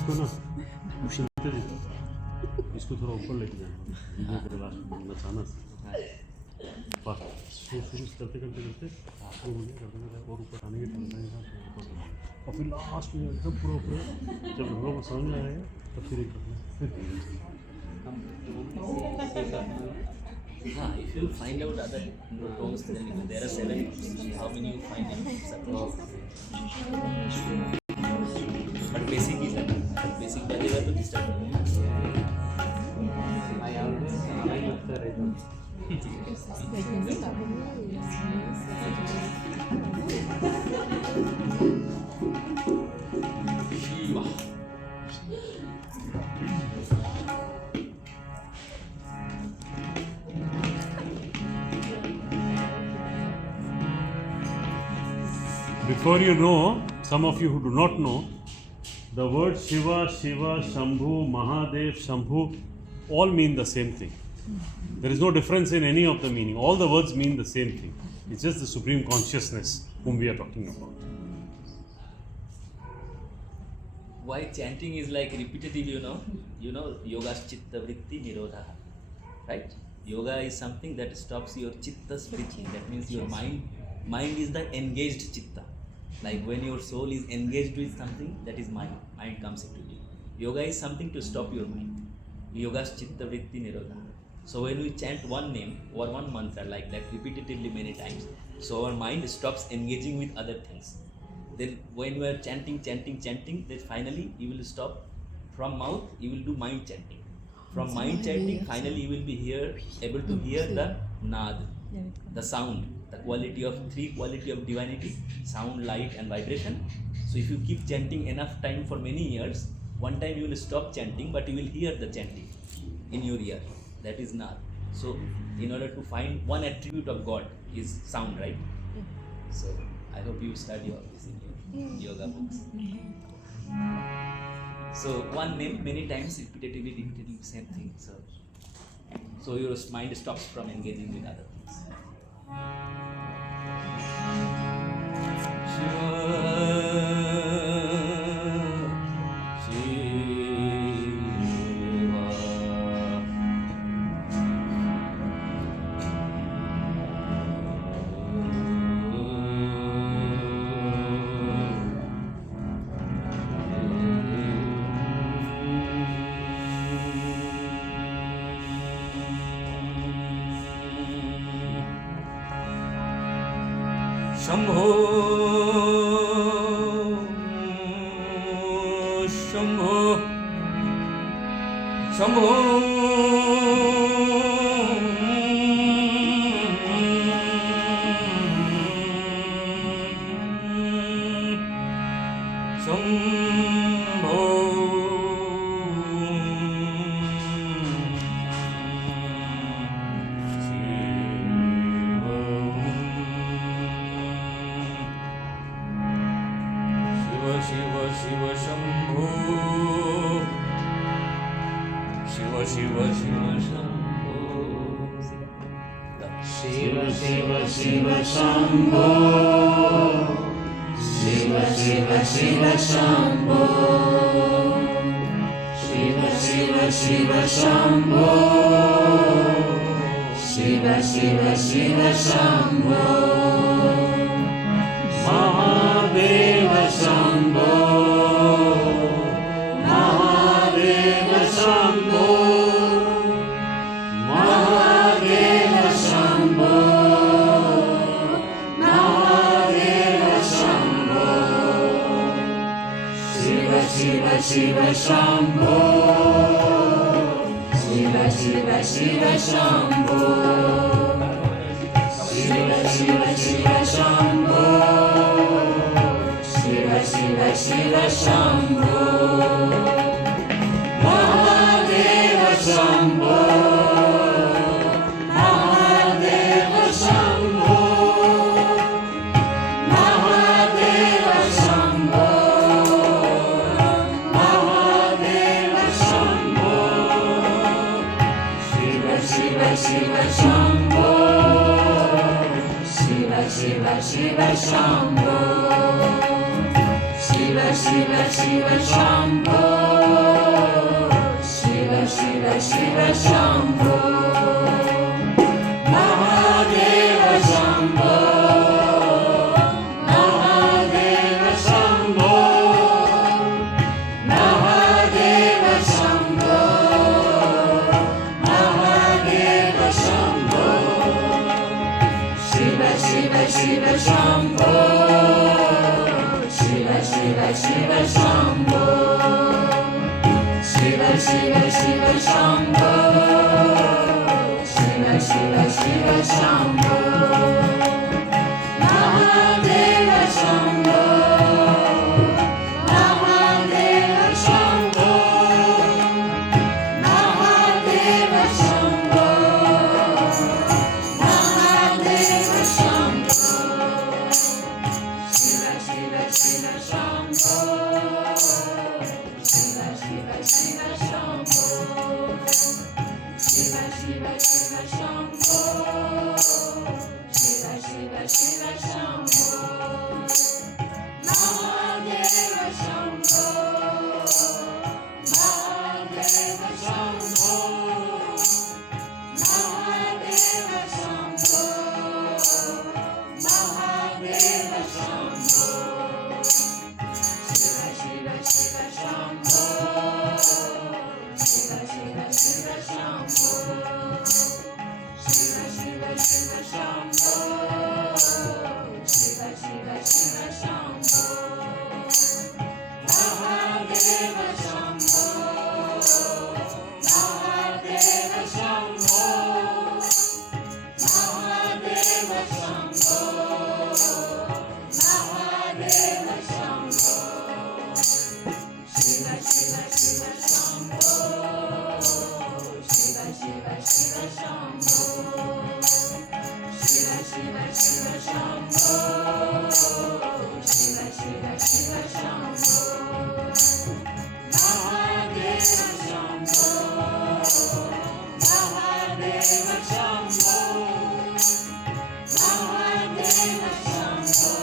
इसको ना उछलते देता, इसको थोड़ा ऊपर लेके जाना नचाना शुरू करते करते करते वो हो गया करते और ऊपर आने के और फिर लास्ट में एकदम पूरा ऊपर जब हम लोग समझ में आएगा तब फिर एक if you find out other tones, then there are 7. How many you find in but basic is that. Basic बजेगा तो disturb होगा. I always लगता रहता. Before you know, some of you who do not know, the words Shiva, Shiva, Shambhu, Mahadev, Shambhu all mean the same thing. There is no difference in any of the meaning. All the words mean the same thing. It's just the Supreme Consciousness whom we are talking about. Why chanting is like repetitive, you know, yoga's chitta vritti nirodha, right? Yoga is something that stops your chitta's vritti. That means your mind is the engaged chitta. Like when your soul is engaged with something, that is mind comes into you. Yoga is something to stop your mind. Yoga's chitta vritti nirodha. So when we chant one name or one mantra like that repetitively many times, so our mind stops engaging with other things. Then when we are chanting, then finally you will stop. From mouth, you will do mind chanting. From mind chanting, finally you will be able to hear the nad, the sound, the quality of 3 quality of divinity, sound, light and vibration. So if you keep chanting enough time for many years, one time you will stop chanting, but you will hear the chanting in your ear. That is nad. So in order to find one attribute of God is sound, right? So I hope you study all this in your yoga books. So one name many times repetitively same thing. So your mind stops from engaging with other things. Shambho, Shambho, Shambho. Shiva, Shiva, Shambho. Shiva, Shiva, Shiva, Shambho. Shiva, Shiva, Shiva, Shambho. Shiva, Shiva, Shiva, Shambho. Shiva, Shiva, Shiva, Shambho. Shiva, Shiva, Shiva, Shambho. Mahadeva Shambho. Mahadeva Shambho. Mahadeva Shambho. Mahadeva Shambho. Shiva, Shiva, Shiva, Shambho. Shiva, Shiva, Shiva, Shambho. Shiva, Shiva, Shiva, Shambho. Shiva, Shiva, Shiva, Shambho. Mahadeva Shambho. Mahadeva Shambho. Mahadeva Shambho. Mahadeva Shambho. Shiva, Shiva, Shiva, Shambho. Shiva, Shiva, Shiva, Shambho. Shiva, Shiva, Shiva, Shambho. Shiv Shiv Shambho Mahadev Shambho Mahadev Shambho Mahadev Shambho Mahadev Shambho Shiv Shiv Shiv Shambho Shiv Shiv Shiv Shambho Shiv Shiv Shiv Shambho Shiv Shiv Shiv Shambho Mahadev Shambho Mahadev Shambho Mahadev Shambho Mahadev Shambho Shiv Shiv Shiv Shambho Shiv Shiv Shiv Shambho Shiv Shiv Shiv Shambho Shiv Shiv Shiv Shambho Mahadev Shambho Mahadev Shambho Mahadev Shambho Mahadev Shambho Shiv Shiv Shiv Shambho Shiv Shiv Shiv Shambho Shiv Shiv Shiv Shambho Shiv Shiv Shiv Shambho Mahadev Shambho Mahadev Shambho Mahadev Shambho Mahadev Shambho Shiv Shiv Shiv Shambho Shiv Shiv Shiv Shambho Shiv Shiv Shiv Shambho Shiv Shiv Shiv Shambho Mahadev Shambho Mahadev Shambho Mahadev Shambho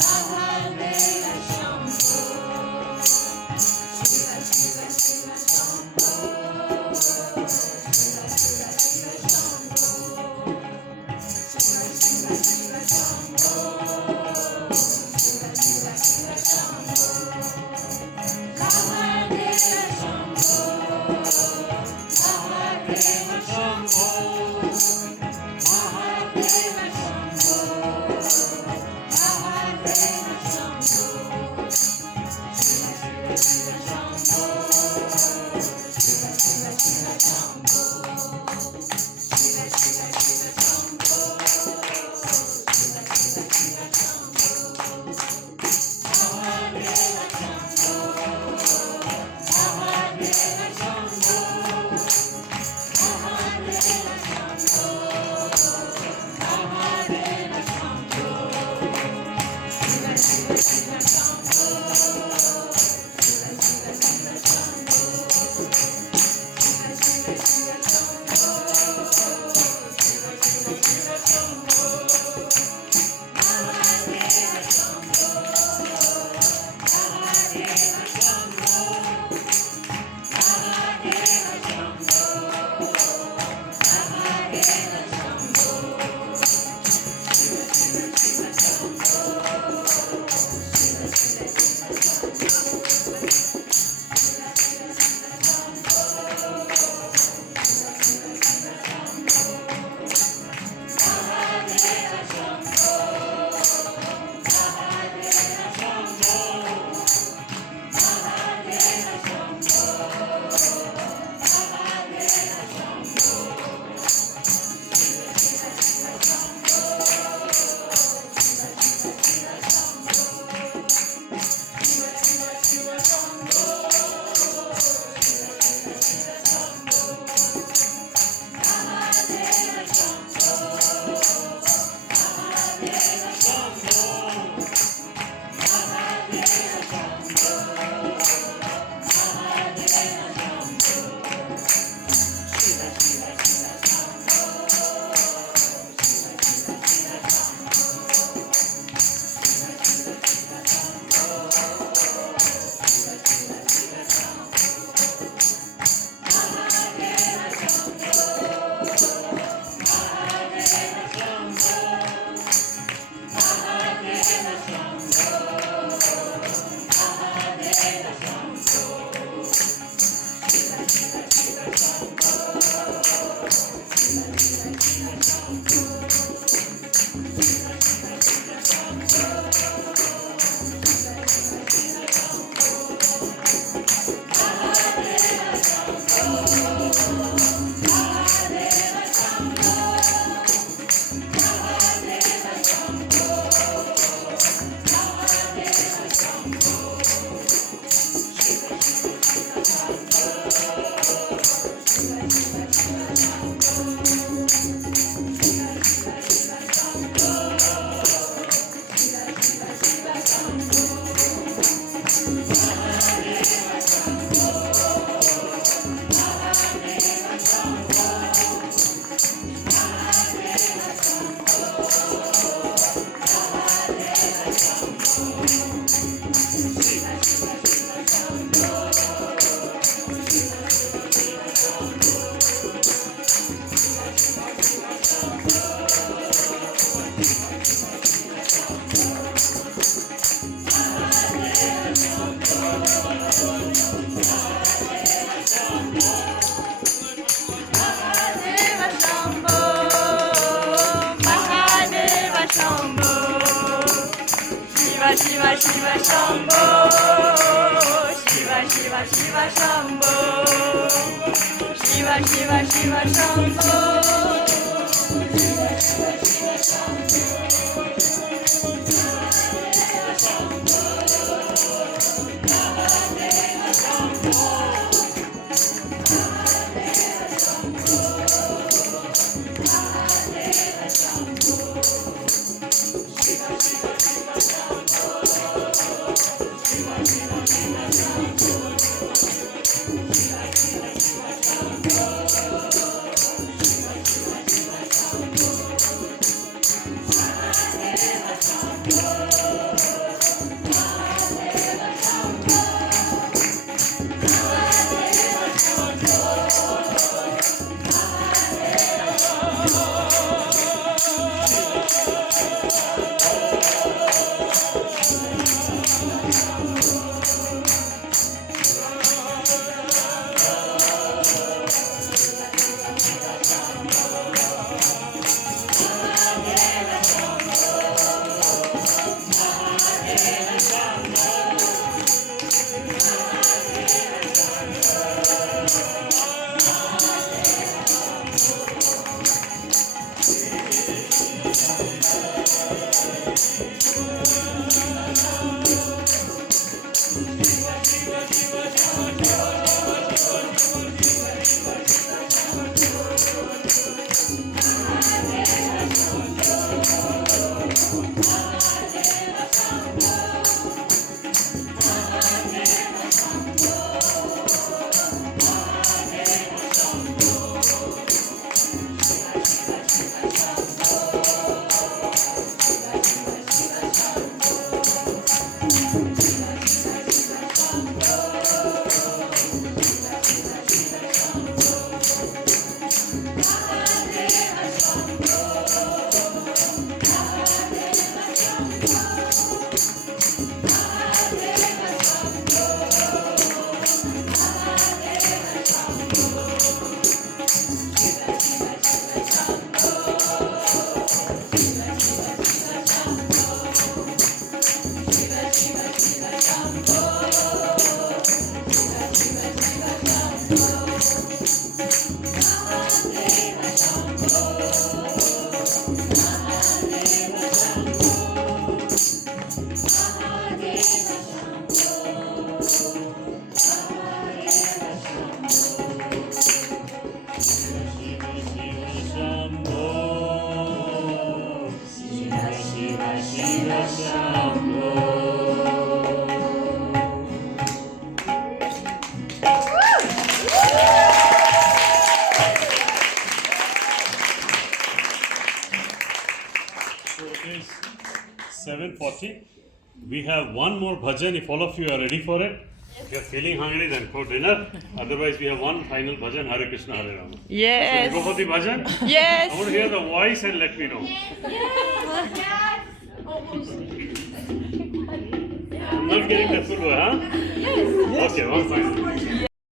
Mahadev Shambho Shiv Shiv Shiv Shambho Shiv Shiv Shiva Shambho. Shiva Shiva Shiva Shambho. Shiva Shiva Shiva Shambho. So it is 7:40. We have one more bhajan if all of you are ready for it. If you are feeling hungry, then go dinner. Otherwise, we have one final bhajan, Hare Krishna, Hare Rama. So Yes. we go for the bhajan. I Yes. want to hear the voice and let me know. I'm not getting the full word, huh? Yes. Okay, one final.